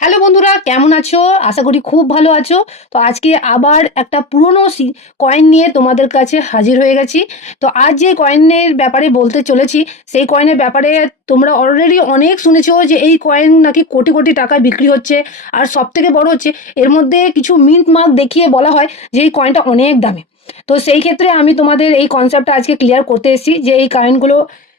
Hello বন্ধুরা, কেমন আছো? আশা করি খুব ভালো আছো। তো আজকে আবার একটা পুরনো কয়েন নিয়ে তোমাদের কাছে হাজির হয়ে গেছি। তো আজ যে কয়েনের ব্যাপারে বলতে চলেছি, সেই কয়েনের ব্যাপারে তোমরা অলরেডি অনেক শুনেছো যে এই কয়েন নাকি কোটি কোটি টাকায় বিক্রি হচ্ছে। আর সব থেকে বড় হচ্ছে, এর মধ্যে কিছু মিন্ট মার্ক দেখিয়ে বলা হয় যে এই কয়েনটা অনেক দামি। তো সেই ক্ষেত্রে আমি তোমাদের এই কনসেপ্টটা আজকে ক্লিয়ার করতে এসেছি যে এই কয়েনগুলো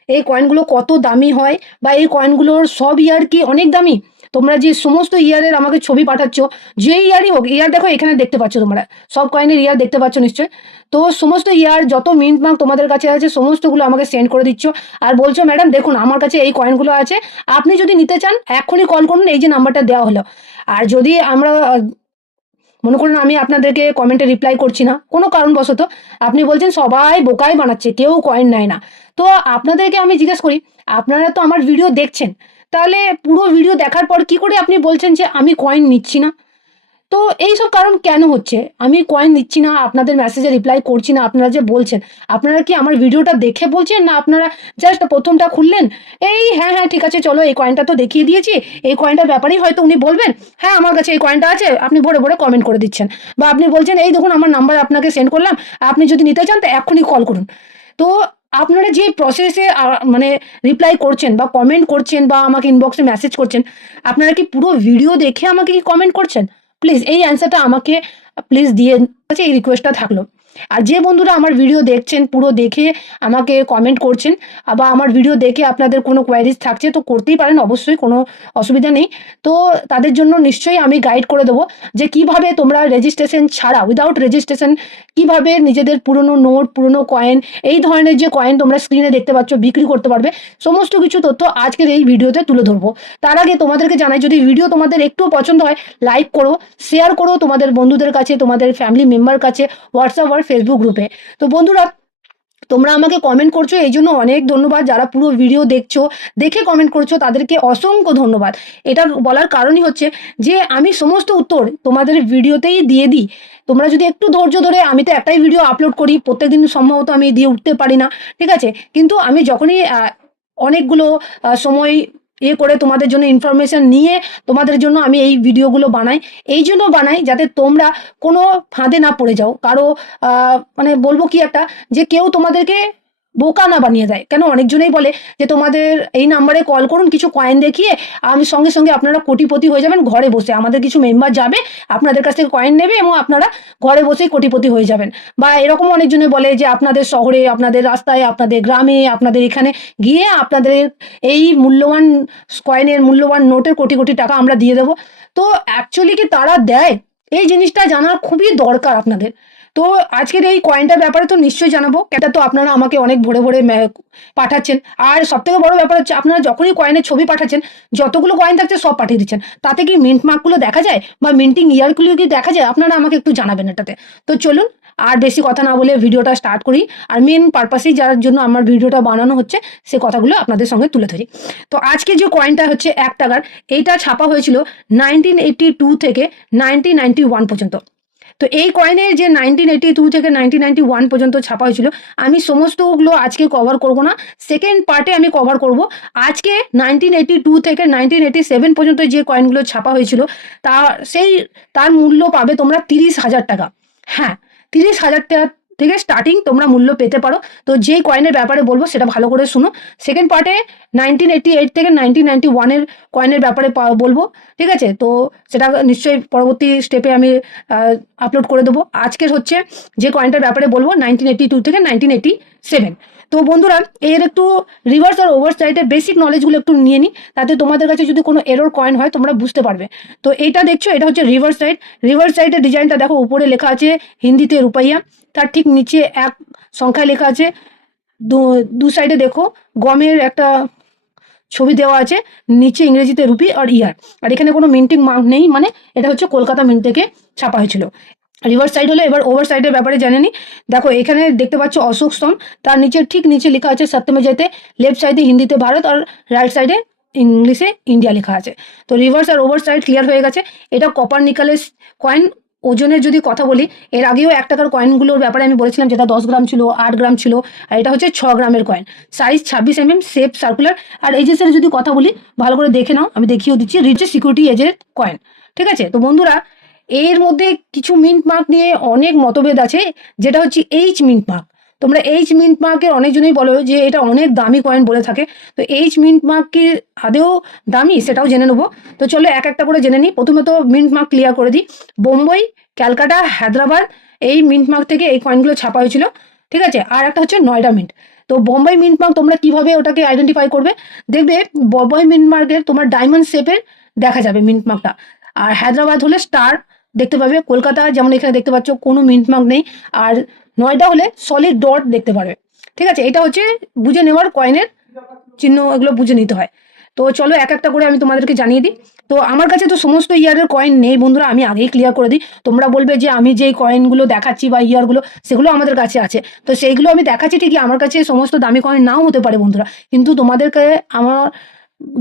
এই কয়েনগুলো কত দামি হয় বা এই কয়েনগুলোর সব ইয়ার কি অনেক দামি? তোমরা যে সমস্ত ইয়ারের আমাকে ছবি পাঠাচ্ছ, যে ইয়ারই হোক, ইয়ার দেখো এখানে দেখতে পাচ্ছ তোমরা। সব কয়েনের ইয়ার দেখতে পাচ্ছ নিশ্চয় তো সমস্ত ইয়ার যত মিন্ট মার্ক তোমাদের কাছে আছে, সমস্তগুলো আমাকে সেন্ড করে দিচ্ছ। আর বলছো, ম্যাডাম, দেখুন, আমার কাছে এই কয়েনগুলো আছে। আপনি যদি নিতে চান এখনই কল করুন, এই যে নাম্বারটা দেওয়া হলো। আর যদি আমরা, মনে করুন, আমি আপনাদেরকে কমেন্টে রিপ্লাই করছি না, কোনো কারণবশত আপনি বলছেন, সবাই বোকাই বানাচ্ছে, কেউ কয়েন নেয় না। তো আপনাদেরকে আমি জিজ্ঞেস করি, আপনারা তো আমার ভিডিও দেখছেন। তাহলে পুরো ভিডিও দেখার পর কি করে আপনি বলছেন যে আমি কয়েন নিচ্ছি না? তো এই সব কারণ কেন হচ্ছে? আমি কয়েন নিচ্ছি না, আপনাদের মেসেজে রিপ্লাই করছি না, আপনারা যে বলছেন, আপনারা কি আমার ভিডিওটা দেখে বলছেন না আপনারা জাস্ট প্রথমটা খুললেন? এই হ্যাঁ হ্যাঁ ঠিক আছে, চলো এই কয়েনটা তো দেখিয়ে দিয়েছি, এই কয়েনটার ব্যাপারেই হয়তো উনি বলবেন হ্যাঁ আমার কাছে এই কয়েনটা আছে, আপনি ভরে ভরে কমেন্ট করে দিচ্ছেন। বা আপনি বলছেন, এই দেখুন, আমার নাম্বার আপনাকে সেন্ড করলাম, আপনি যদি নিতে চান, তো এখনই কল করুন। তো আপনারা যে প্রসেসে মানে রিপ্লাই করছেন বা কমেন্ট করছেন বা আমাকে ইনবক্সে মেসেজ করছেন, আপনারা কি পুরো ভিডিও দেখে আমাকে কি কমেন্ট করছেন? প্লিজ এই অ্যান্সারটা আমাকে প্লিজ দিয়ে আচ্ছা এই রিকোয়েস্টটা থাকল। আর যে বন্ধুরা আমার ভিডিও দেখছেন, পুরো দেখে আমাকে কমেন্ট করছেন, বা আমার ভিডিও দেখে আপনাদের কোনো কোয়ারিজ থাকছে, তো করতেই পারেন, অবশ্যই কোনো অসুবিধা নেই। তো তাদের জন্য নিশ্চয়ই আমি গাইড করে দেবো যে কীভাবে তোমরা রেজিস্ট্রেশন ছাড়া উইদাউট রেজিস্ট্রেশন কীভাবে নিজেদের পুরনো নোট পুরনো কয়েন এই ধরনের যে কয়েন তোমরা স্ক্রিনে দেখতে পাচ্ছ, বিক্রি করতে পারবে, সমস্ত কিছু তথ্য আজকের এই ভিডিওতে তুলে ধরবো। তার আগে তোমাদেরকে জানাই, যদি ভিডিও তোমাদের একটু পছন্দ হয় লাইক করো শেয়ার করো তোমাদের বন্ধুদের কাছে, তোমাদের ফ্যামিলি মেম্বার কাছে হোয়াটসঅ্যাপ আর ফেসবুক গ্রুপে তো বন্ধুরা, তোমরা আমাকে কমেন্ট করছ, এই জন্য অনেক ধন্যবাদ। যারা পুরো ভিডিও দেখছ, দেখে কমেন্ট করছ, তাদেরকে অসংখ্য ধন্যবাদ। এটা বলার কারণই হচ্ছে যে, আমি সমস্ত উত্তর তোমাদের ভিডিওতেই দিয়ে দিই। তোমরা যদি একটু ধৈর্য ধরে, আমি তো একটাই ভিডিও আপলোড করি, প্রত্যেকদিন সম্ভবত আমি দিয়ে উঠতে পারি না, ঠিক আছে? কিন্তু আমি যখনই অনেকগুলো সময় ইয়ে করে তোমাদের জন্য ইনফরমেশান নিয়ে তোমাদের জন্য আমি এই ভিডিওগুলো বানাই। এই জন্য বানাই যাতে তোমরা কোনো ফাঁদে না পড়ে যাও। কারও মানে বলব কি একটা যে কেউ তোমাদেরকে বোকা না বানিয়ে দেয়। কেন? অনেকজনেই বলে যে, তোমাদের এই নাম্বারে কল করুন, কিছু কয়েন দেখিয়ে আমি সঙ্গে সঙ্গে আপনারা কোটিপতি হয়ে যাবেন, ঘরে বসে। আমাদের কিছু মেম্বার যাবে, আপনাদের কাছ থেকে কয়েন নেবে এবং আপনারা ঘরে বসেই কোটিপতি হয়ে যাবেন। বা এরকম অনেকজনে বলে যে, আপনাদের শহরে, আপনাদের রাস্তায়, আপনাদের গ্রামে, আপনাদের এখানে গিয়ে আপনাদের এই মূল্যবান কয়েনের মূল্যবান নোটের কোটি কোটি টাকা আমরা দিয়ে দেবো। তো অ্যাকচুয়ালি কি তারা দেয়? এই জিনিসটা জানার খুবই দরকার আপনাদের। তো আজকের এই কয়েনটার ব্যাপারে তো নিশ্চয়ই জানাব। এটা তো আপনারা আমাকে অনেক ভরে ভরে পাঠাচ্ছেন। আর সব থেকে বড় ব্যাপার হচ্ছে, আপনারা যখনই কয়েনের ছবি পাঠাচ্ছেন, যতগুলো কয়েন থাকছে সব পাঠিয়ে দিচ্ছেন। তাতে কি মিন্ট মার্কগুলো দেখা যায়? বা মিন্টিং ইয়ারগুলো কি দেখা যায়? আপনারা আমাকে একটু জানাবেন এটাতে। তো চলুন, আর বেশি কথা না বলে ভিডিওটা স্টার্ট করি। আর মেন পারপাসেই যার জন্য আমার ভিডিওটা বানানো হচ্ছে, সে কথাগুলো আপনাদের সঙ্গে তুলে ধরি। তো আজকে যে কয়েনটা হচ্ছে এক টাকার, এইটা ছাপা হয়েছিল নাইনটিন এইটটি টু থেকে নাইনটিন নাইনটি ওয়ান পর্যন্ত। তো এই কয়েনের যে নাইনটিন এইটি টু থেকে নাইনটিন নাইনটি ওয়ান পর্যন্ত ছাপা হয়েছিল, আমি সমস্তগুলো আজকে কভার করব না। সেকেন্ড পার্টে আমি কভার করব। আজকে নাইনটিন এইটি টু থেকে নাইনটিন এইটি সেভেন পর্যন্ত যে কয়েনগুলো ছাপা হয়েছিল, তা সেই, তার মূল্য পাবে তোমরা তিরিশ হাজার টাকা। হ্যাঁ তিরিশ হাজার টাকা থেকে স্টার্টিং তোমরা মূল্য পেতে পারো। তো যে কয়েনের ব্যাপারে বলব সেটা ভালো করে শুনো। সেকেন্ড পার্টে নাইনটিন এইটি এইট থেকে নাইনটিন নাইনটি ওয়ানের কয়েনের ব্যাপারে বলব। ঠিক আছে? তো সেটা নিশ্চয়ই পরবর্তী স্টেপে আমি আপলোড করে দেবো। আজকের হচ্ছে যে কয়েনটার ব্যাপারে বলব নাইনটিন এইটি টু থেকে নাইনটিন এইটি সেভেন তো বন্ধুরা, এর একটু রিভার্স আর ওভার সাইডের বেসিক নলেজগুলো একটু নিয়ে নিই তাতে তোমাদের কাছে যদি কোনো এরর কয়েন হয়, তোমরা বুঝতে পারবে। তো এটা দেখছ, এটা হচ্ছে রিভার্স সাইড রিভার্স সাইডের ডিজাইনটা দেখো, উপরে লেখা আছে হিন্দিতে রুপাইয়া। তার ঠিক নিচে এক সংখ্যায় লেখা আছে, দু সাইডে দেখো, গমের একটা ছবি দেওয়া আছে, নিচে ইংরেজিতে রুপি আর ইয়ার। আর এখানে কোনো মিন্টিং মার্ক নেই মানে এটা হচ্ছে কলকাতা মিন্ট থেকে ছাপা হয়েছিল। রিভার্স সাইড হলো এবার ওভার সাইডের ব্যাপারে জেনে নি। দেখো, এখানে দেখতে পাচ্ছ অশোক স্তম্ভ। তার নিচে ঠিক নিচে লেখা আছে সত্যমে যেতে লেফট সাইডে হিন্দিতে ভারত আর রাইট সাইডে ইংলিশে ইন্ডিয়া লেখা আছে। তো রিভার্স আর ওভার সাইড ক্লিয়ার হয়ে গেছে। এটা কপার নিকালের কয়েন ওজনের যদি কথা বলি, এর আগেও এক টাকার কয়েনগুলোর ব্যাপারে আমি বলেছিলাম, যেটা দশ গ্রাম ছিল, আট গ্রাম ছিল, আর এটা হচ্ছে ছ গ্রামের কয়েন সাইজ ছাব্বিশ এম এম সেপ সার্কুলার আর এজেসের যদি কথা বলি, ভালো করে দেখে নাও, আমি দেখিয়েও দিচ্ছি রিচে সিকিউরিটি এজের কয়েন ঠিক আছে? তো বন্ধুরা এর মধ্যে কিছু মিন্ট মার্ক নিয়ে অনেক মতভেদ আছে, যেটা হচ্ছে এইচ মিন্ট মার্ক তোমরা এইচ মিন্ট মার্কের অনেকজনই বলো যে এটা অনেক দামি কয়েন বলে থাকে। তো এইচ মিন্ট মার্ক কি আদেও দামি, সেটাও জেনে নেব। তো চলো এক একটা করে জেনে নিই। প্রথমে তো মিন্ট মার্ক ক্লিয়ার করে দিই। বোম্বই, ক্যালকাটা, হায়দ্রাবাদ, এই মিন্ট মার্ক থেকে এই কয়েনগুলো ছাপা হয়েছিল। ঠিক আছে? আর একটা হচ্ছে নয়ডা মিন্ট তো বোম্বাই মিন্ট মার্ক তোমরা কীভাবে ওটাকে আইডেন্টিফাই করবে? দেখবে বোম্বাই মিন্ট মার্কের তোমার ডায়মন্ড শেপের দেখা যাবে মিন্ট মার্কটা আর হায়দ্রাবাদ হলে স্টার দেখতে পাবে। কলকাতা যেমন এখানে দেখতে পাচ্ছ, কোনো মিন্ট মার্ক নেই। আর নয়ডা হলে সলিড ডট দেখতে পারবে ঠিক আছে, এটা হচ্ছে বুঝে নেওয়ার কয়েনের চিহ্ন, এগুলো বুঝে নিতে হয়। তো চলো এক একটা করে আমি তোমাদেরকে জানিয়ে দিই। তো আমার কাছে তো সমস্ত ইয়ারের কয়েন নেই বন্ধুরা, আমি আগেই ক্লিয়ার করে দিই। তোমরা বলবে যে আমি যেই কয়েনগুলো দেখাচ্ছি বা ইয়ারগুলো সেগুলো আমাদের কাছে আছে। তো সেইগুলো আমি দেখাচ্ছি ঠিকই, আমার কাছে সমস্ত দামি কয়েন নাও হতে পারে বন্ধুরা। কিন্তু তোমাদেরকে আমার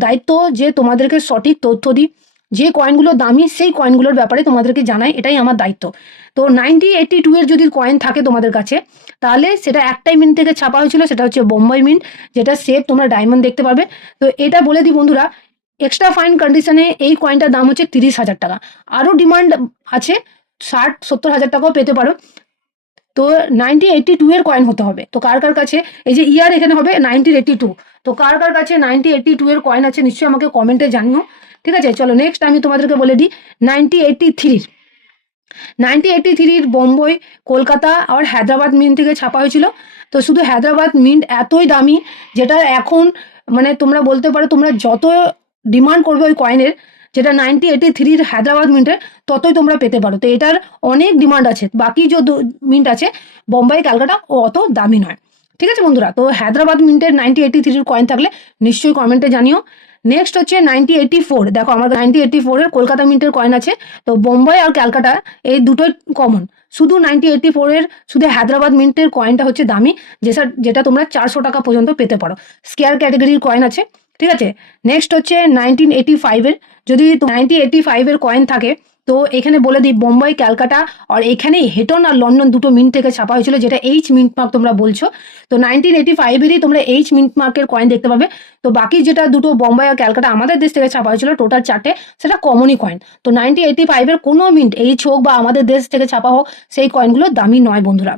দায়িত্ব যে তোমাদেরকে সঠিক তথ্য দিই। যে কয়েনগুলো দামি সেই কয়েনগুলোর ব্যাপারে তোমাদেরকে জানাই, এটাই আমার দায়িত্ব। তো নাইনটি এইটটি টু এর যদি কয়েন থাকে তোমাদের কাছে, তাহলে সেটা একটাই মিন্ট থেকে ছাপা হয়েছিল, সেটা হচ্ছে বোম্বাই মিন্ট যেটা সেফ তোমরা ডায়মন্ড দেখতে পাবে। তো এটা বলে দিই বন্ধুরা এক্সট্রা ফাইন কন্ডিশনে এই কয়েনটার দাম হচ্ছে তিরিশ হাজার টাকা। আরও ডিমান্ড আছে, ষাট, সত্তর হাজার টাকাও পেতে পারো। তো নাইনটি এইটটি টু এর কয়েন হতে হবে। তো কার কার কাছে? এই যে ইয়ার এখানে হবে নাইনটিন এইটটি টু তো কার কার কাছে নাইনটি এইটটি টু এর কয়েন আছে নিশ্চয়ই আমাকে কমেন্টে জানিও। ঠিক আছে? চলো নেক্সট আমি তোমাদেরকে বলে দিই নাইনটি এইটটি থ্রির নাইনটি এইটটি থ্রির বোম্বই, কলকাতা আর হায়দ্রাবাদ মিন্ট থেকে ছাপা হয়েছিল। তো শুধু হায়দ্রাবাদ মিন্ট এতই দামি, যেটা এখন মানে তোমরা বলতে পারো তোমরা যত ডিমান্ড করবে ওই কয়েনের যেটা নাইনটি এইটি থ্রির হায়দ্রাবাদ মিন্টের, ততই তোমরা পেতে পারো। তো এটার অনেক ডিমান্ড আছে, বাকি যে মিন্ট আছে, বোম্বাই, ক্যালকাটা, ও অত দামি নয়। ঠিক আছে বন্ধুরা? তো হায়দ্রাবাদ মিন্টের নাইনটি এইটি থ্রির কয়েন থাকলে নিশ্চয়ই কমেন্টে জানিও। নেক্সট হচ্ছে নাইনটি এইটি ফোর দেখো আমার নাইনটি এইটি ফোরের কলকাতা মিন্টের কয়েন আছে। তো বোম্বাই আর ক্যালকাটা এই দুটোই কমন শুধু নাইনটি এইটি ফোরের শুধু হায়দ্রাবাদ মিন্টের কয়েনটা হচ্ছে দামি যেটা যেটা তোমরা চারশো টাকা পর্যন্ত পেতে পারো। স্কেয়ার ক্যাটাগরির কয়েন আছে। ঠিক আছে? নেক্সট হচ্ছে নাইনটিন এইটি ফাইভের যদি নাইনটি এইটি ফাইভের কয়েন থাকে, তো এখানে বলে দিই বোম্বাই ক্যালকাটা আর এখানে হেটন আর লন্ডন দুটো মিন্ট থেকে ছাপা হয়েছিল, যেটা এইচ মিন্ট মার্ক তোমরা বলছো। তো নাইনটিন এইটি ফাইভেরই তোমরা এইচ মিন্ট মার্কের কয়েন দেখতে পাবে। তো বাকি যেটা দুটো বোম্বাই আর ক্যালকাটা আমাদের দেশ থেকে ছাপা হয়েছিল টোটাল চারটে, সেটা কমনই কয়েন তো নাইনটি এইটি ফাইভের কোনো মিন্ট এইচ হোক বা আমাদের দেশ থেকে ছাপা হোক, সেই কয়েনগুলো দামি নয় বন্ধুরা।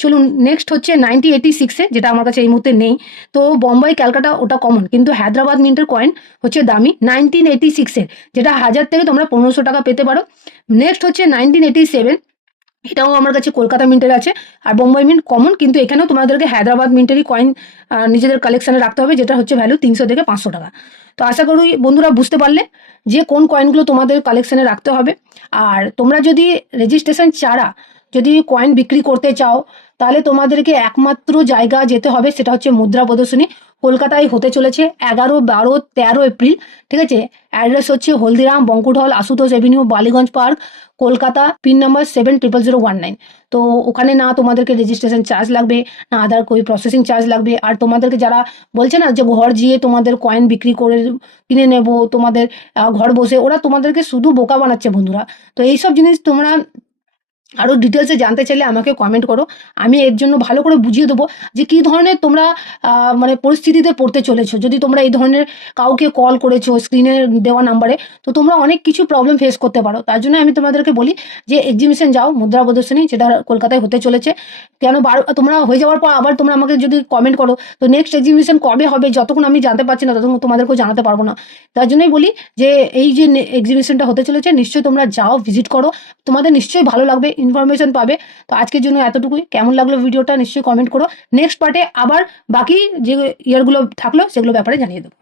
চলুন নেক্সট হচ্ছে নাইনটি এইটি সিক্সে যেটা আমার কাছে এই মুহূর্তে নেই। তো বোম্বাই, ক্যালকাটা, ওটা কমন কিন্তু হায়দ্রাবাদ মিন্টের কয়েন হচ্ছে দামি নাইনটিন এইটি সিক্সের যেটা হাজার থেকে তোমরা পনেরোশো টাকা পেতে পারো। নেক্সট হচ্ছে নাইনটিন এইটি সেভেন এটাও আমার কাছে কলকাতা মিন্টের আছে। আর বোম্বাই মিন্ট কমন কিন্তু এখানেও তোমাদেরকে হায়দ্রাবাদ মিন্টেরই কয়েন নিজেদের কালেকশানে রাখতে হবে, যেটা হচ্ছে ভ্যালু তিনশো থেকে পাঁচশো টাকা। তো আশা করি বন্ধুরা বুঝতে পারলে যে কোন কয়েনগুলো তোমাদের কালেকশানে রাখতে হবে। আর তোমরা যদি রেজিস্ট্রেশন ছাড়া যদি কয়েন বিক্রি করতে চাও, তাহলে তোমাদেরকে একমাত্র জায়গা যেতে হবে, সেটা হচ্ছে মুদ্রা প্রদর্শনী। কলকাতায় হতে চলেছে এগারো, বারো, তেরো এপ্রিল, ঠিক আছে? অ্যাড্রেস হচ্ছে হলদিরাম, বঙ্কুট হল, Ashutosh avenue Ballygunge park Kolkata pin number seven triple zero one nine তো ওখানে না তোমাদেরকে রেজিস্ট্রেশন চার্জ লাগবে, না আদার કોઈ প্রসেসিং চার্জ লাগবে। আর তোমাদেরকে যারা বলছে না যে ঘর গিয়ে তোমাদের কয়েন বিক্রি করে কিনে নেব, তোমাদের ঘর বসে, ওরা তোমাদেরকে শুধু বোকা বানাচ্ছে বন্ধুরা। তো এইসব জিনিস তোমরা আরও ডিটেলসে জানতে চাইলে আমাকে কমেন্ট করো। আমি এর জন্য ভালো করে বুঝিয়ে দেবো যে কী ধরনের তোমরা মানে পরিস্থিতিতে পড়তে চলেছো। যদি তোমরা এই ধরনের কাউকে কল করেছ স্ক্রিনে দেওয়া নাম্বারে তো তোমরা অনেক কিছু প্রবলেম ফেস করতে পারো। তার জন্য আমি তোমাদেরকে বলি যে এক্সিবিশন যাও, মুদ্রা প্রদর্শনী, যেটা কলকাতায় হতে চলেছে। কেন বার, তোমরা হয়ে যাওয়ার পর আবার তোমরা আমাকে যদি কমেন্ট করো, তো নেক্সট এক্সিবিশন কবে হবে যতক্ষণ আমি জানতে পারছি না, ততক্ষণ তোমাদেরকেও জানাতে পারব না। তার জন্যই বলি যে এই যে এক্সিবিশনটা হতে চলেছে, নিশ্চয়ই তোমরা যাও ভিজিট করো। তোমাদের নিশ্চয়ই ভালো লাগবে। ইনফরমেশন পাবে। তো আজকের জন্য এতটুকুই। কেমন লাগল ভিডিওটা নিশ্চয়ই কমেন্ট করো। নেক্সট পার্টে আবার বাকি যে ইয়ারগুলো থাকল, সেগুলো ব্যাপারে জানিয়ে দেবো।